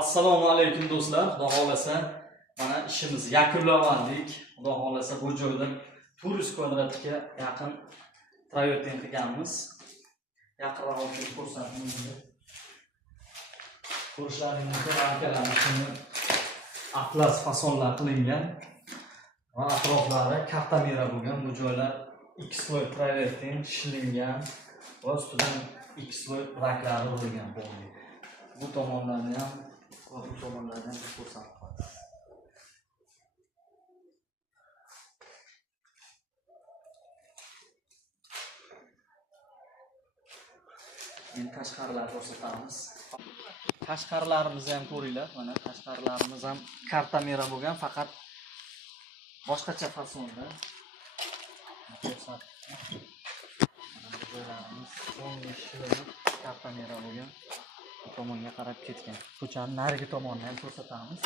Assalomu alaykum do'stlar. Xudo xolasa mana ishimizni yakunlab oldik. Xudo xolasa bu joyda 400 kvadratga yaqin travertin qilganmiz. Yaqinroq olib ko'rsatamiz. Ko'rishlaringizga ramkalarni atlas fasonlar qilingan va atroflari kartamera bo'lgan. Bu joylar X-Loy travertin shilingan va ustidan X-Loy raklari urilgan bo'ldi. Bu tomonlarni ham va bu tomonlarni ham ko'rsatib qo'yamiz. Endi tashqarilarni ko'rsatamiz. Tashqarilarimizni ham ko'ringlar. Mana tashqarilarimiz ham kartamera bo'lgan, faqat boshqacha fasonda. Kartamera bo'lgan. Bu tomonga qarab ketgan. Ko'chaning narigi tomonini ham ko'rsatamiz.